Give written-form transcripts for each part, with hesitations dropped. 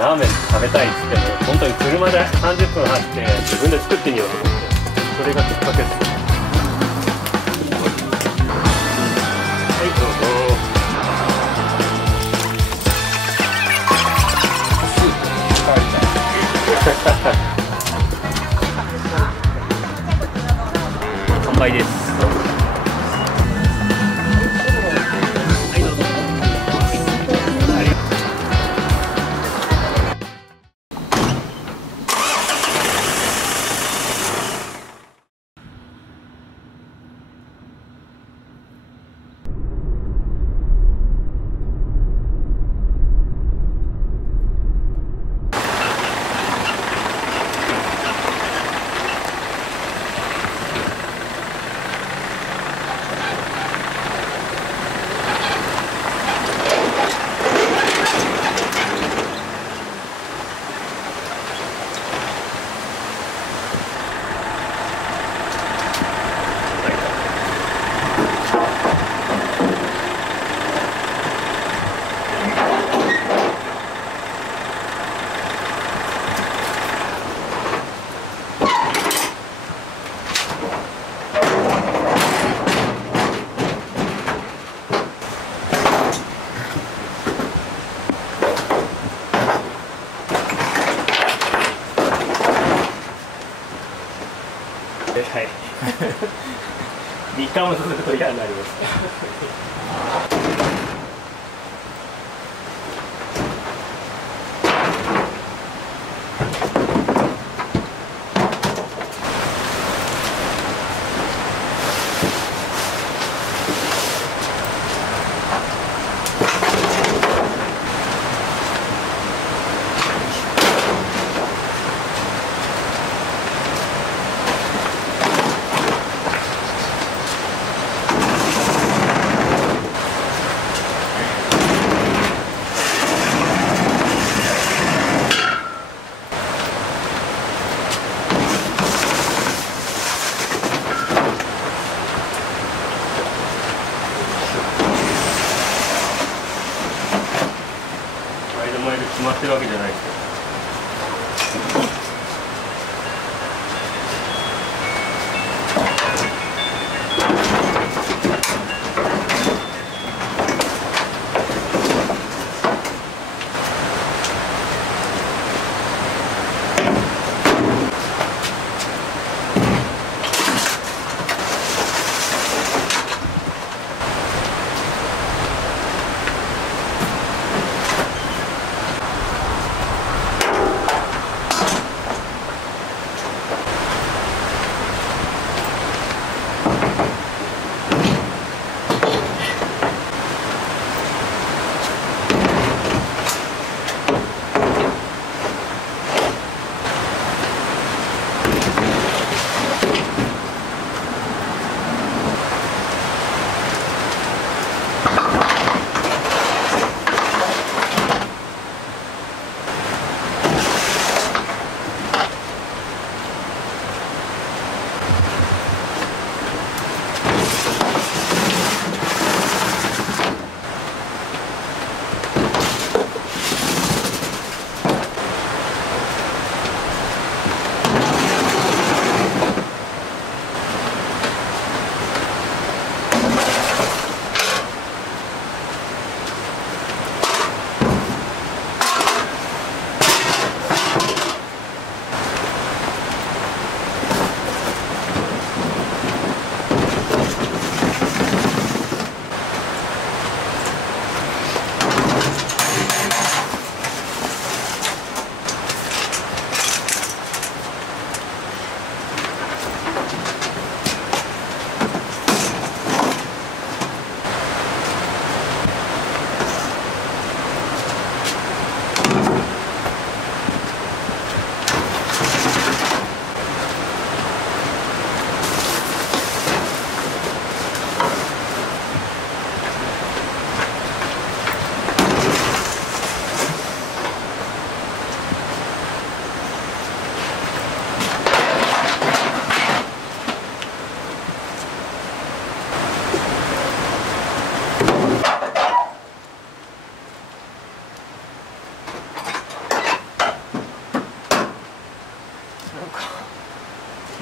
ラーメン食べたいっつっても本当に車で30分走って自分で作ってみようと思って、それがきっかけです。はい、どうぞ。乾杯です。はい。3日も続くと嫌になります。決まってるわけじゃないですよ。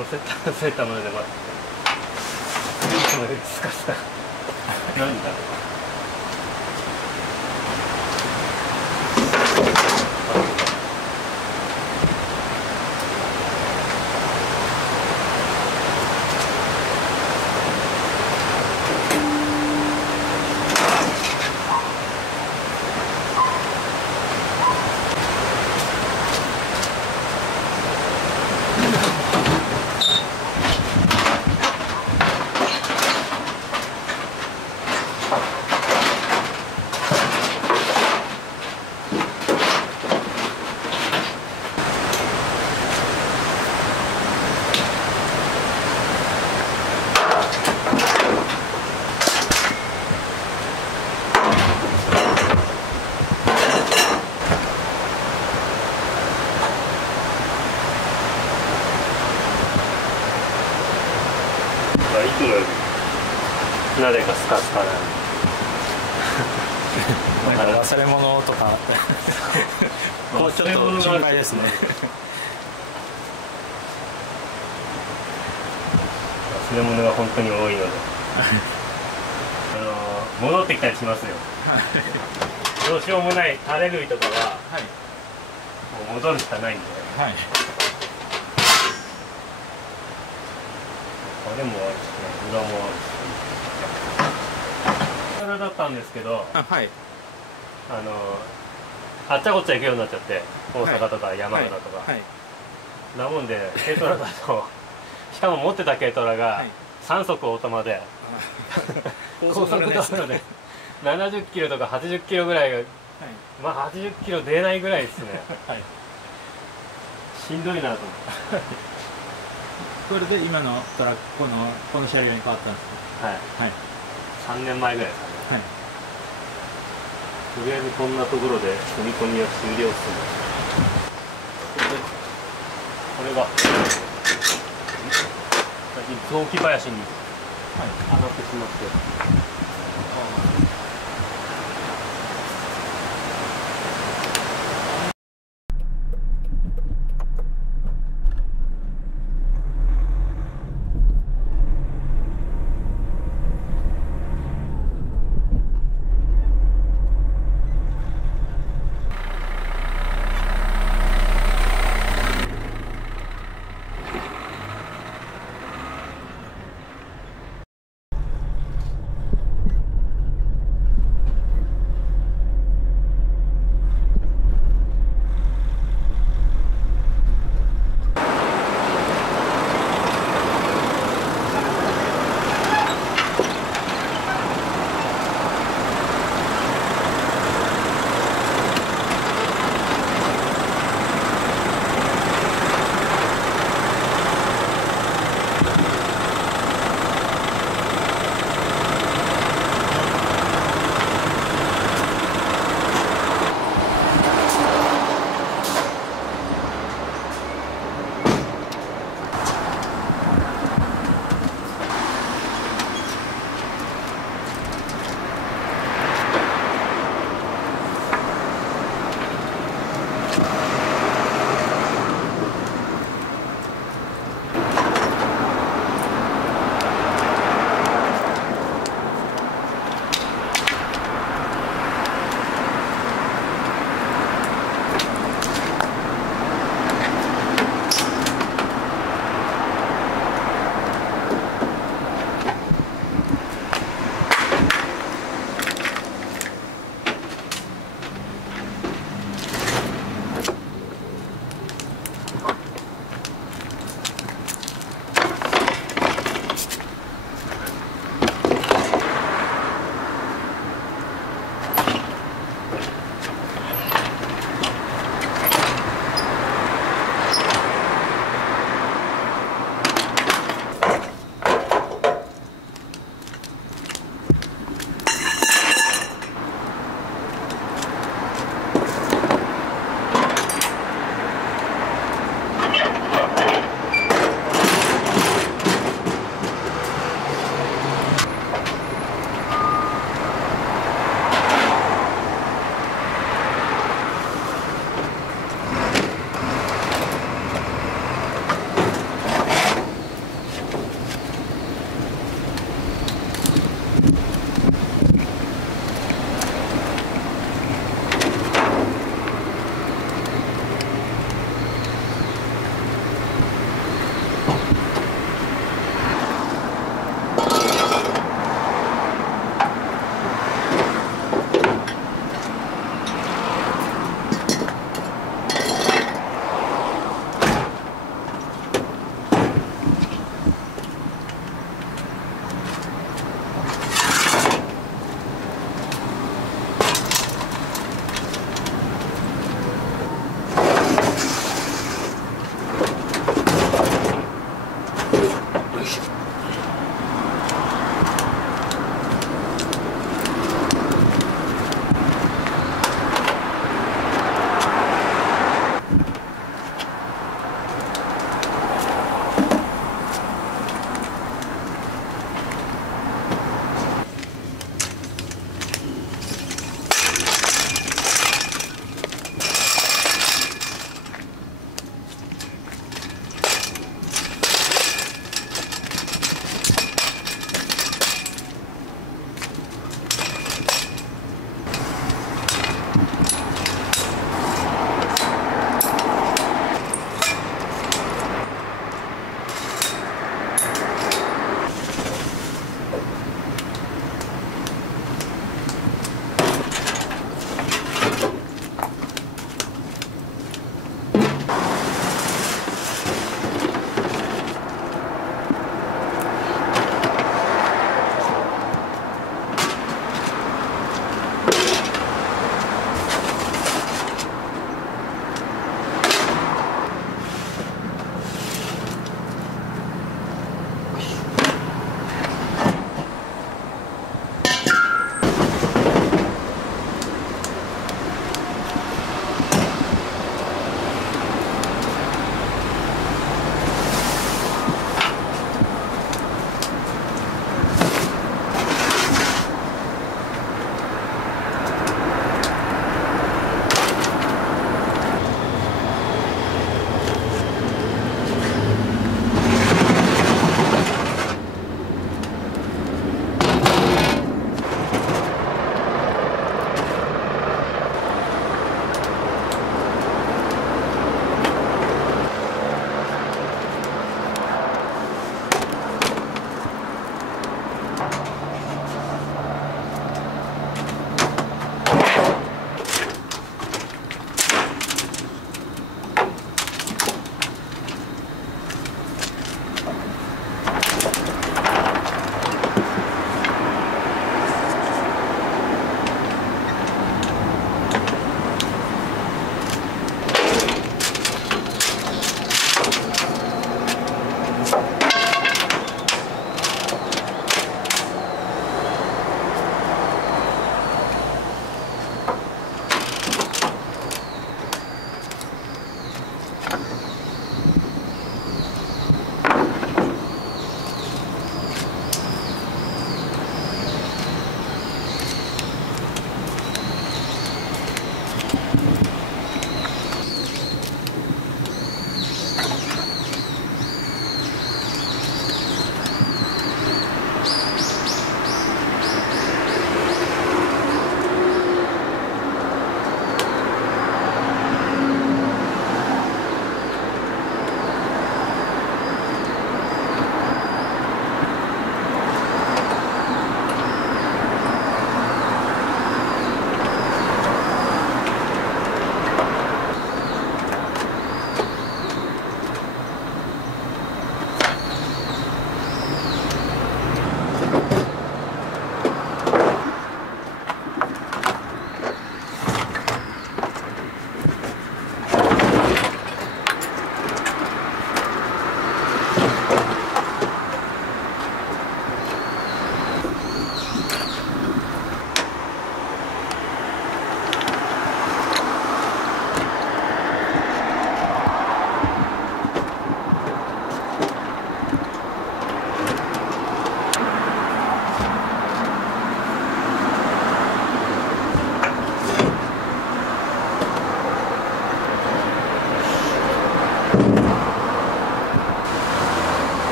乗せたもので待っていつもよりスカスカ何だろう。いつもよりなぜかスカスカななんか忘れ物とかもうちょっと心配ですね。忘れ物が本当に多いので戻ってきたりしますよ。どうしようもないタレ類とかは、もう戻るしかないんで、骨もあるしね、裏もあるし。それだったんですけど、あっちゃこっちゃ行くようになっちゃって、大阪とか山形とか、なもんで軽トラだとしかも持ってた軽トラが3速オートマで高速道路で70キロとか80キロぐらいが、まあ80キロ出ないぐらいですね。しんどいなと思って。これで今のトラックこの車両に変わったんですか。はい、3年前ぐらいですかね。とりあえずこんなところで積み込みを終了する。これが雑木林に当たってしまって。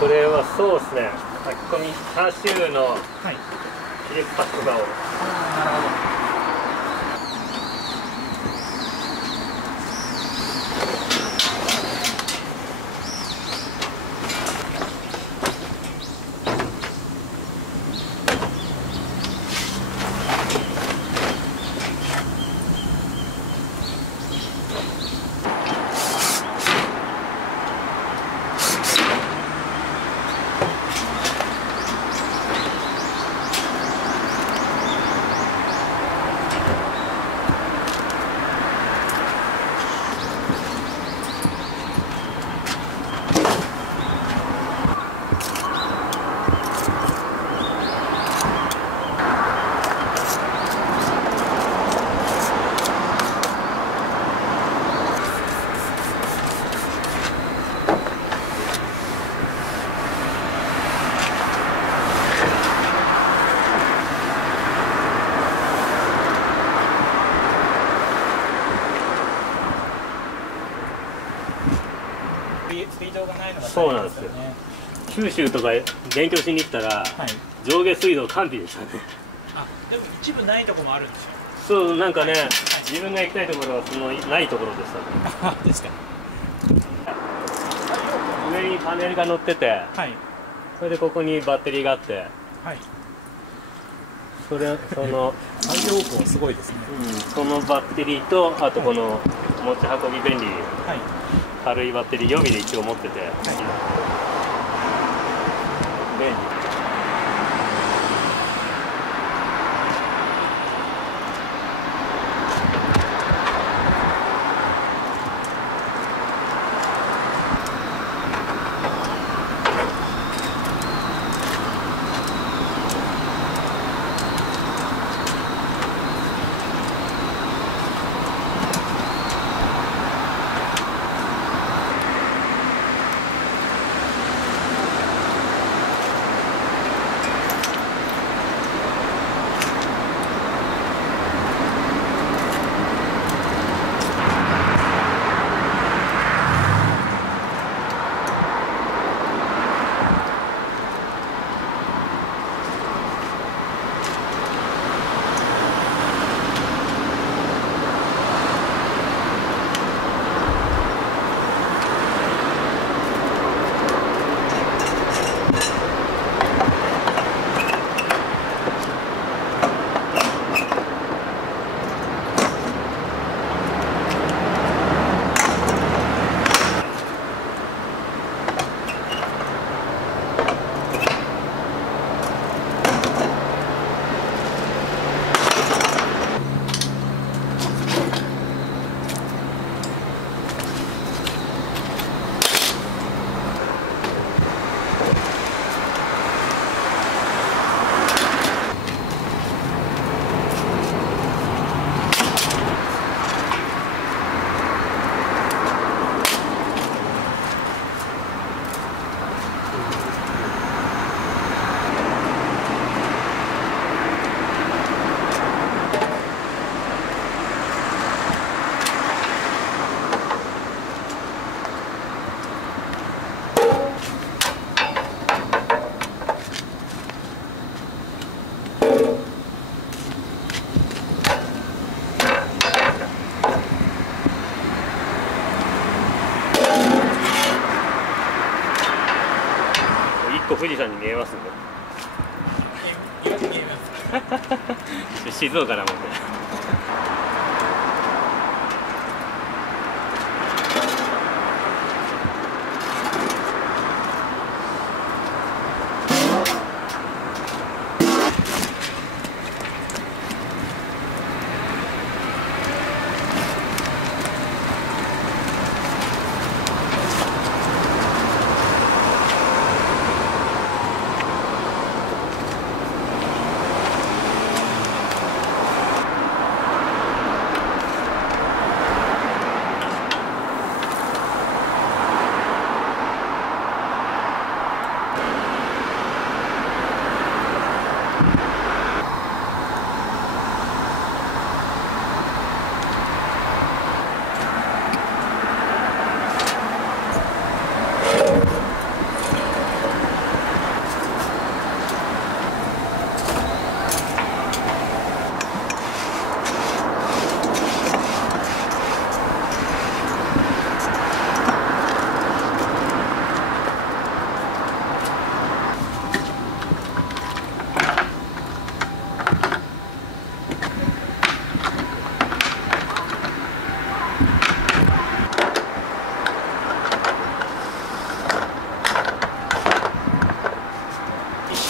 これはそうですね、炊き込みチャーシューの切りパックバオ。なるほど。スピードがないのがそうなんですよ。九州とか勉強しに行ったら、上下水道完備でしたね。あ、でも一部ないところもあるんですよ。そう、なんかね、自分が行きたいところはそのないところでしたね。ですか。上にパネルが乗ってて、それでここにバッテリーがあって、その太陽光すごいですね。そのバッテリーと、あとこの持ち運び便利、軽いバッテリー予備で一応持ってて、便利。富士山に見えますんで。見えます。静岡なもんで。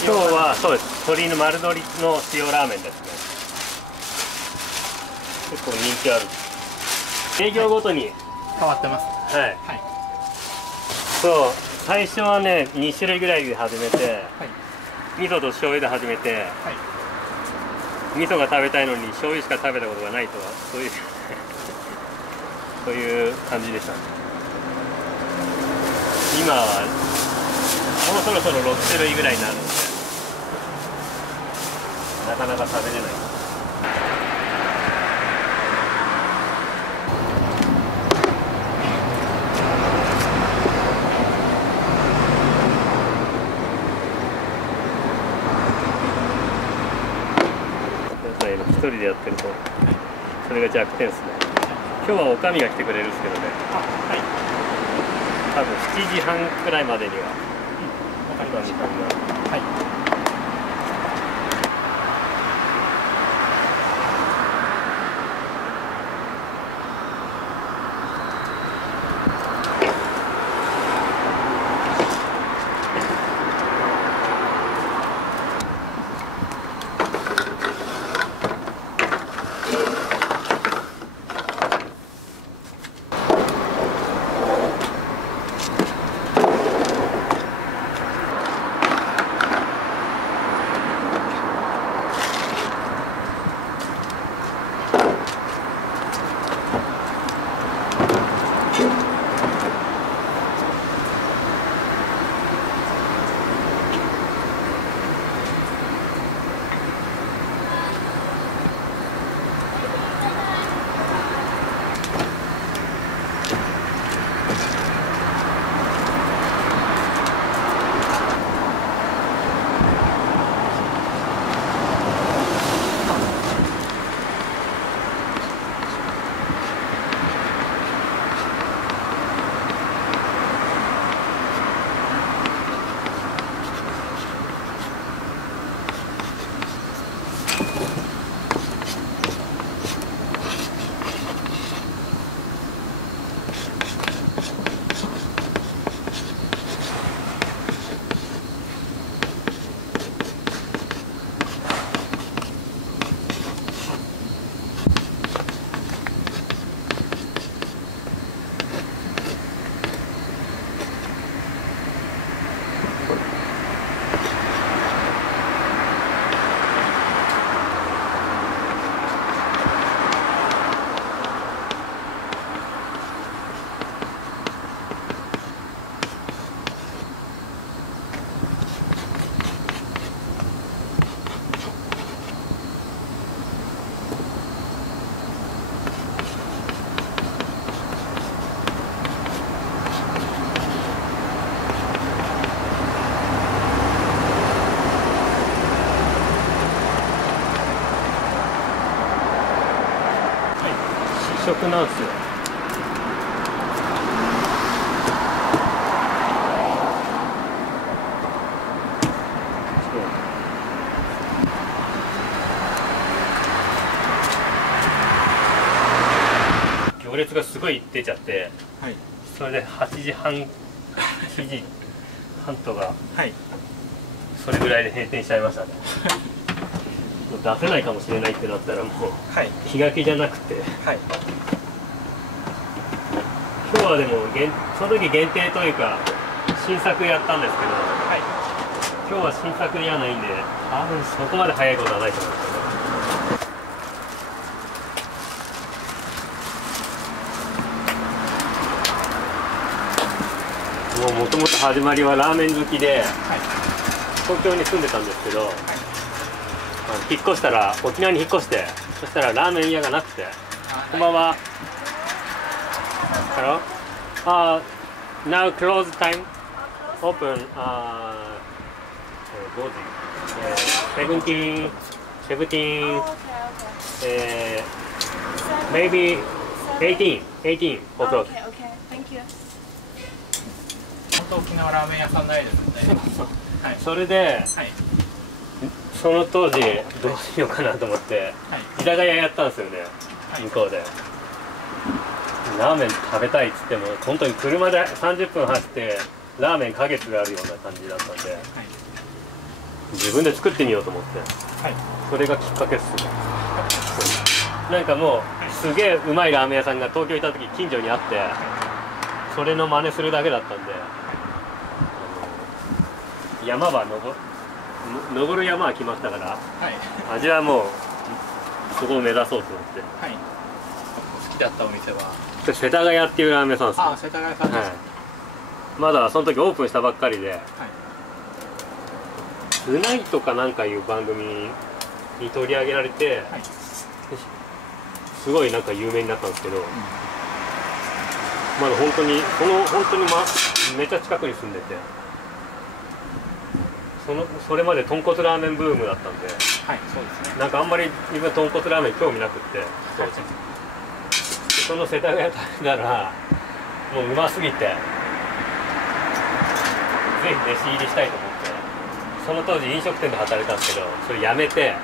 今日はそうです。鶏の丸鶏の塩ラーメンですね。結構人気ある。営業ごとに変わってます。はい。はい。そう最初はね2種類ぐらいで始めて、はい、味噌と醤油で始めて、はい、味噌が食べたいのに醤油しか食べたことがないとはそういうそういう感じでしたね。今はもうそろそろ6種類ぐらいになるので。なかなか食べれない。一人でやってるとそれが弱点ですね。今日はおかみが来てくれるんですけどね。はい。多分7時半くらいまでにはおかみさんが。はい。食なんですよ。熱がすごい出ちゃって、はい、それで8時半7時半とか、はい、それぐらいで閉店しちゃいましたね。もう出せないかもしれないってなったらもう、はい、気が気じゃなくて、はい、今日はでもその時限定というか新作やったんですけど、はい、今日は新作じゃないんで多分そこまで早いことはないと思うんですけど。もともと始まりはラーメン好きで、はい、東京に住んでたんですけど、はい、引っ越したら沖縄に引っ越して、そしたらラーメン屋がなくて、こんばんは。Hello? Now close time. Open 5時。17, maybe 18 o'clock.沖縄ラーメン屋さんないですよね。はい、それで、はい、その当時どうしようかなと思って、はい、居酒屋やったんですよね、はい、向こうで。ラーメン食べたいっつっても本当に車で30分走ってラーメン花月があるような感じだったんで、はい、自分で作ってみようと思って、はい、それがきっかけっすね。なんかもうすげえうまいラーメン屋さんが東京行った時近所にあって、それの真似するだけだったんで、山は登る山は来ましたから、はい、味はもうそこを目指そうと思って、はい、好きだったお店は世田谷っていうラーメン屋さんです。あ、世田谷さんです、はい、まだその時オープンしたばっかりで、はい、トゥナイトかなんかいう番組に取り上げられて、はい、すごいなんか有名になったんですけど、うん、まだ本当にめっちゃ近くに住んでて、それまで豚骨ラーメンブームだったんで、はい、そうですね。なんかあんまり自分豚骨ラーメン興味なくって、はい、その世田谷食べたらもううますぎて、ぜひ弟子入りしたいと思って、その当時飲食店で働いたんですけど、それ辞めて、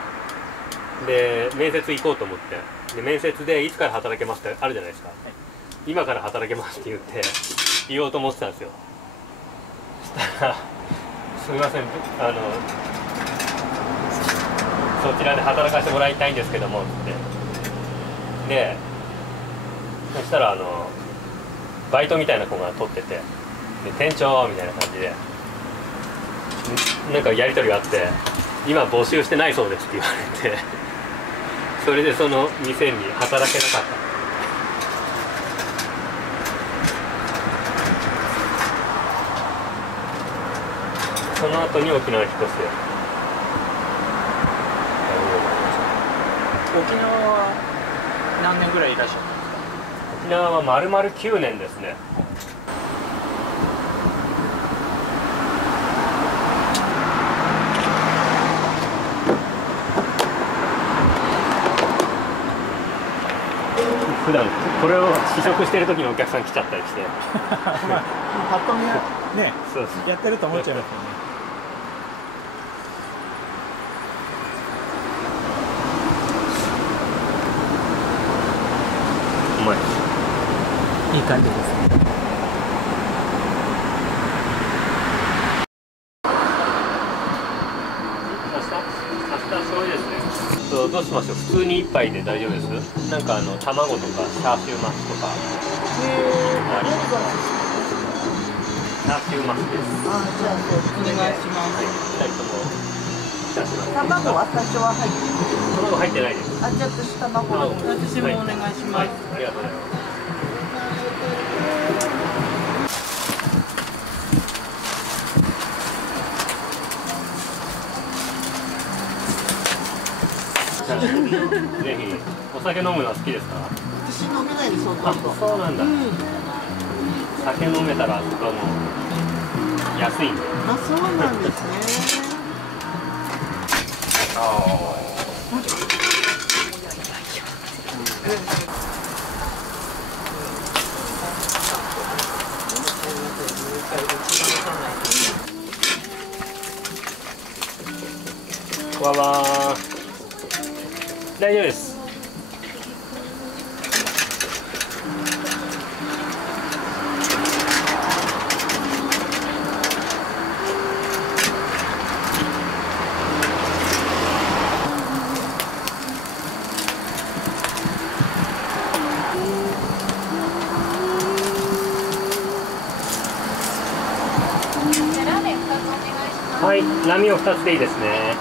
で面接行こうと思って、で面接でいつから働けますってあるじゃないですか、はい、今から働けますって言おうと思ってたんですよ。そしたらすみません、そちらで働かせてもらいたいんですけどもって。でそしたらバイトみたいな子が取ってて、で店長みたいな感じでなんかやり取りがあって、今募集してないそうですって言われて、それでその店に働けなかった。その後に沖縄に引っ越して、沖縄は何年ぐらいいらっしゃったんですか？沖縄は丸々9年ですね。普段これを試食してる時にお客さん来ちゃったりしてパッと見はね、そうそうやってると思っちゃいますよね。うまい、いい感じですね。どうしましょう。普通に一杯で大丈夫です。なんか卵とかチャーシューマスとか。チャーシューマスです。じゃあお願いします。はい、2人ともチャーシューマス。卵は最初は入ってる。卵入ってないです。じゃあ私卵を。私もお願いします。はい、ありがとうございます。ぜひ。お酒飲むのは好きですか？私飲めないです。そうなんだ。酒飲めたらあそこはもう安いんで。あ、そうなんですね。わわー。大丈夫です。波を2つでいいですね。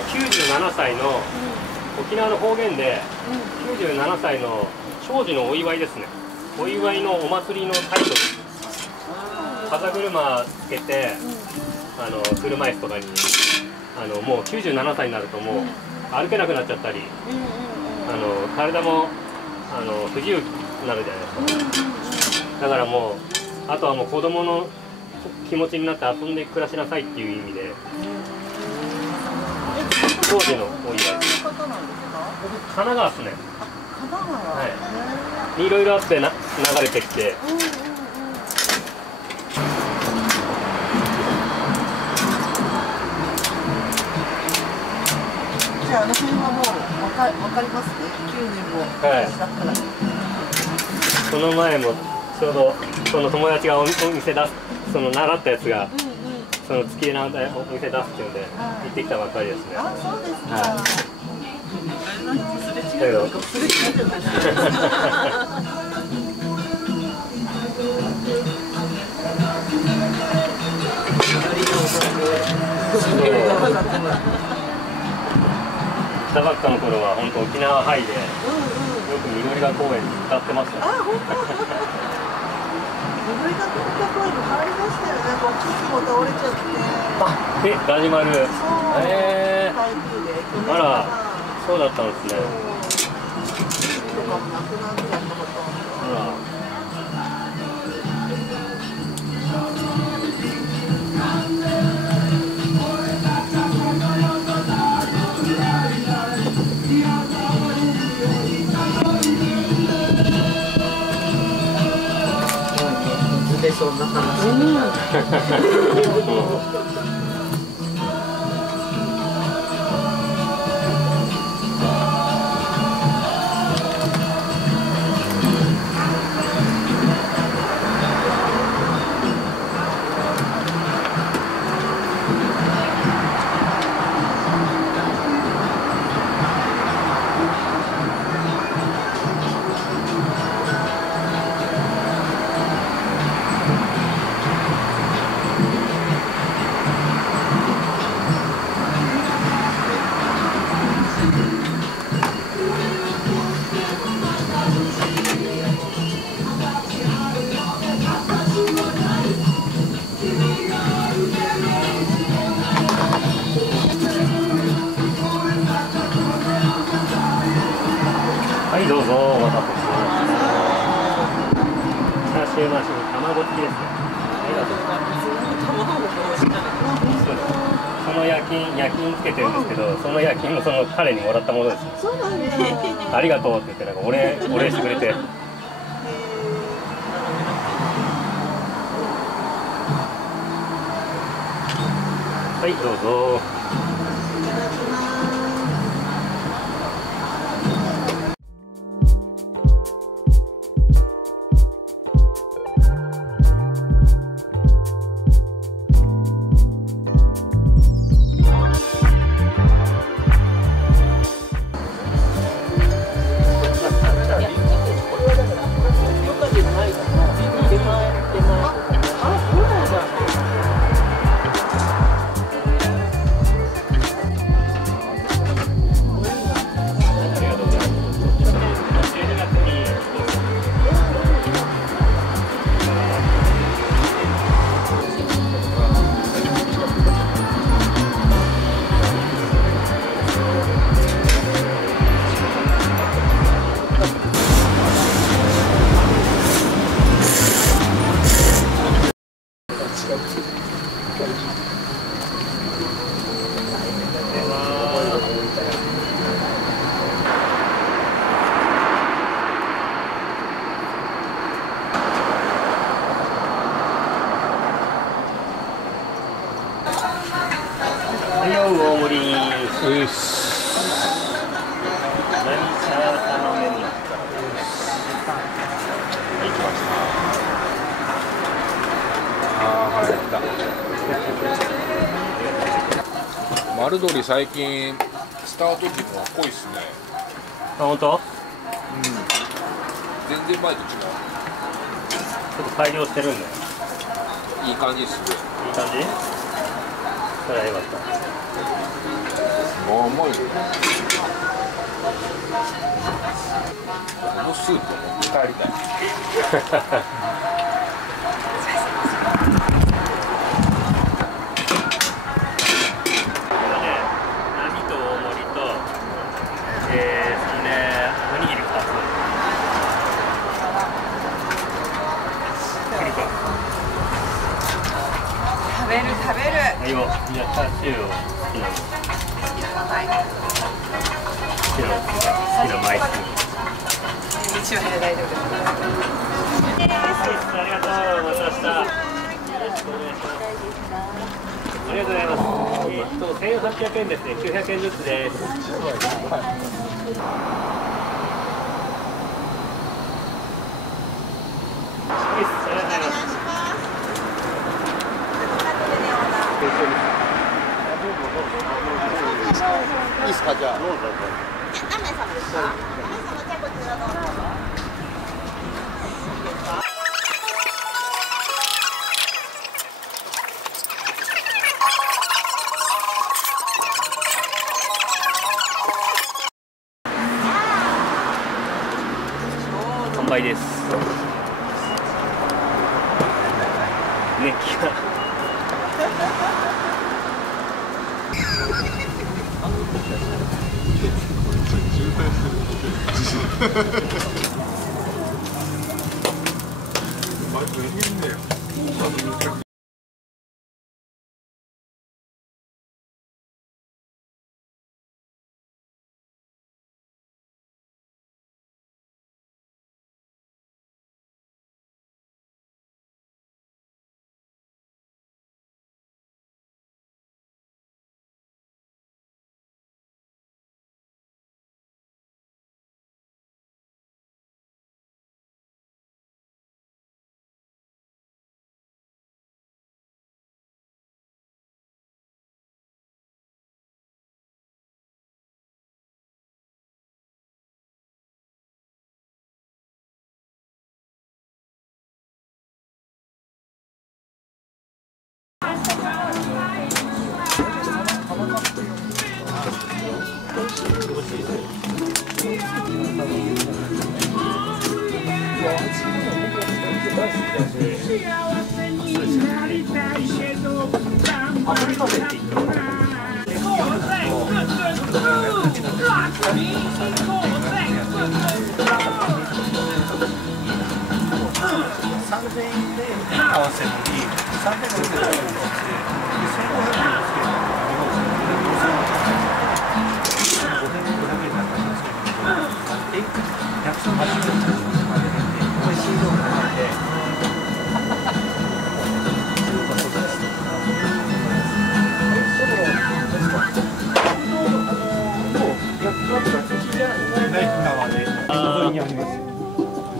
97歳の沖縄の方言で97歳の長寿のお祝いですね。お祝いのお祭りのタイトル。風車つけて車椅子とかにもう97歳になるともう歩けなくなっちゃったり体も不自由になるじゃないですか。だからもうあとはもう子供の気持ちになって遊んで暮らしなさいっていう意味で。長寿のお祝い。僕神奈川ですね。神奈川。はい。いろいろあって流れてきて。じゃああの辺はもうわかりますね。9年もはい。だったら。その前もちょうどその友達がお店出す習ったやつが。その月のお店出すっていうので行ってきたばっかりですね。あ、そうですか。はい。すれ違うかもしれないじゃないですか。来たばっかの頃は本当沖縄ハイでよく緑ヶ公園に使ってました。あ、本当。緑ヶ公園も変わりましたよね。こう木々も倒れちゃって。ガジュマル。台風で。あら、そうだったんですね。とかもなくなっちゃったこと。あら。でそんな話。はい、どうぞ、お待たせしました。チャーシューマシン、卵付きですね。ありがとうございます。その夜勤つけてるんですけど、その夜勤もその彼にもらったものです。そうなんですね。ありがとうって言ってなんかお礼してくれて。はい、どうぞ。許可でないから。うっす。何茶頼めに行くから。行きました。ああ、腹減った。丸鶏最近スタート時も濃いっすね。あ、本当？うん。全然前と違う。ちょっと改良してるんだよ。いい感じっすね。いい感じ？それはよかった。もう重いよ。このスープを持って帰りたい。波と大盛りと、そんでおにぎり2つ。来るか。食べる食べる。いいよ。じゃあチャーシューを好きなの。はい。好きな枚数。一枚で大丈夫です。ありがとう。また明日。よろしくお願いします。ありがとうございます。1800円ですね。900円ずつです。いいですか、じゃあ。どうぞ。何名様ですか？何名様じゃこちらどうぞ。完売です。熱気が。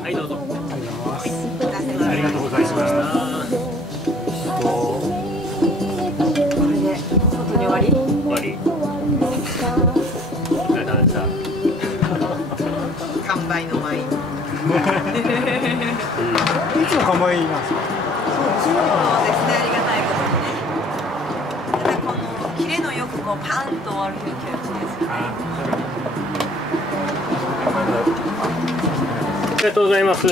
はい、どうぞ。ありがとうございました。これで本当に終わり？終わり。お疲れ様でした。完売のワイン。いつも完売なんですか？そうですね、ありがたいことにね。ただこのキレのよくこうパンと終わる気持ちですよね。ありがとうございます。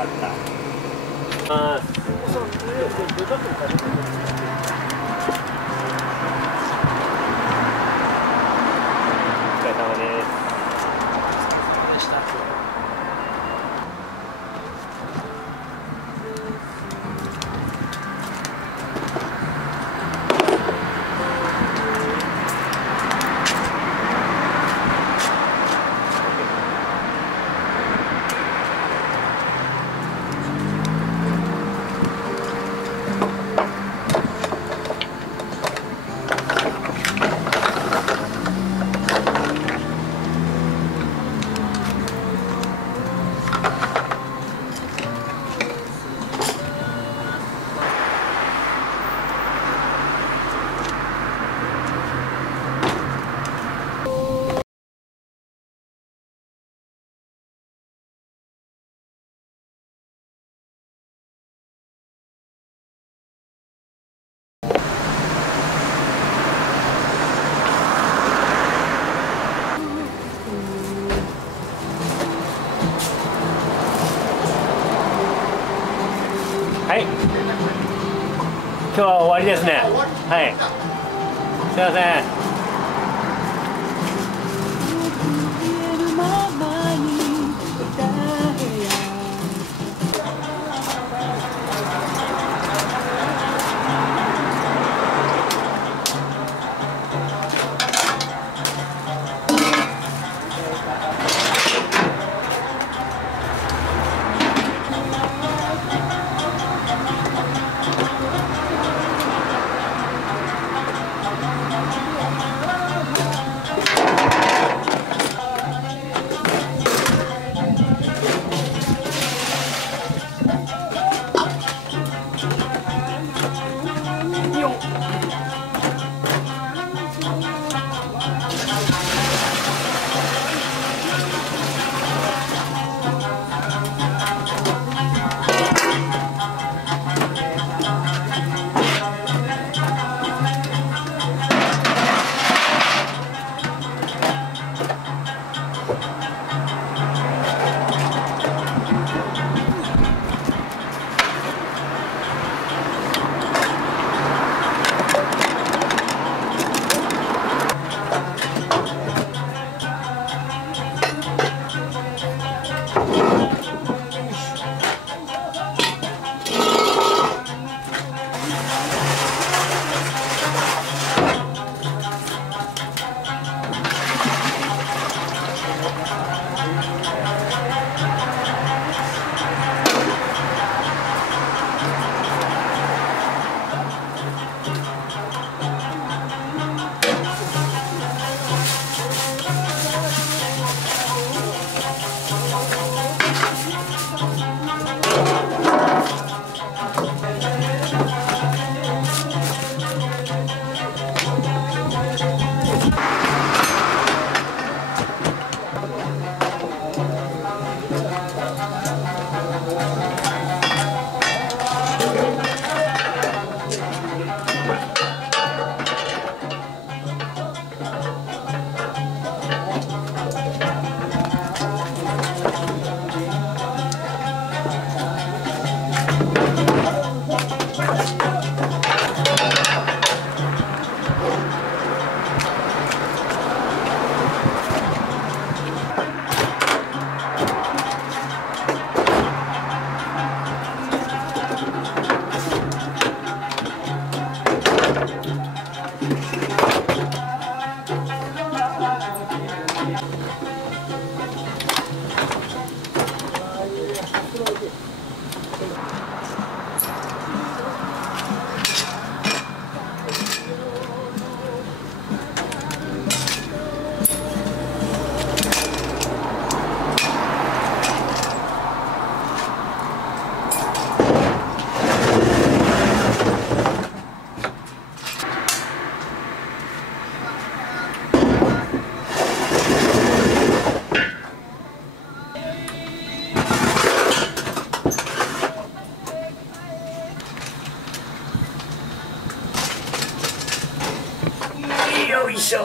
かった。あー、お疲れ様です。はい、今日は終わりですね。はい、すいません。よいしょ。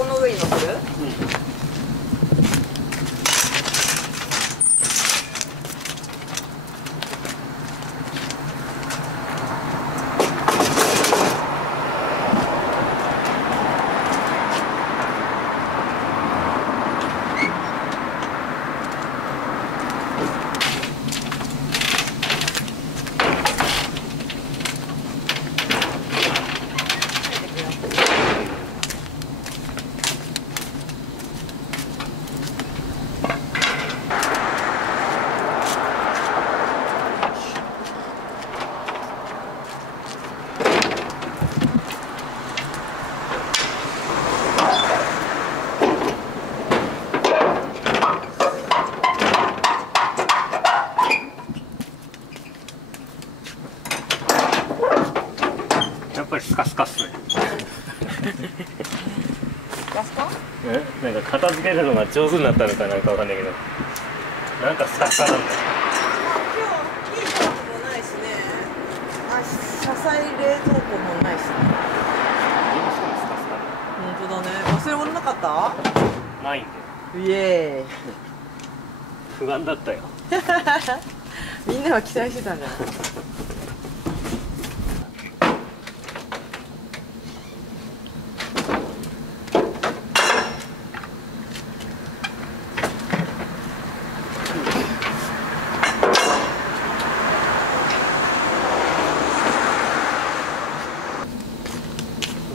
この上に乗せる？やっぱりスカスカっすね。ガスか？なんか片付けるのが上手になったのかなんかわかんないけど、なんかスカスカなんだよ。今日いいトラックもないしね。車載冷蔵庫もないしね。どうしてもスカス本当だね。忘れ物なかった？カ。ないんで。イエ不安だったよ。ーイ。みんなは期待してたんじゃない？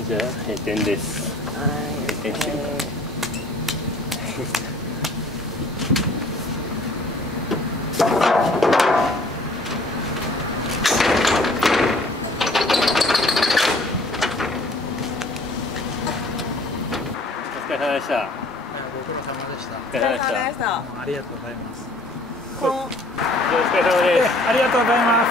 じゃあ閉店です。はい。閉店してるかお疲れ様でした。ご苦労様でした。おお疲れ様でした。ありがとうございます。このお疲れ様です。ありがとうございます。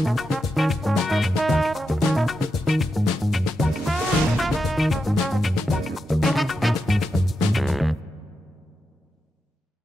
はい。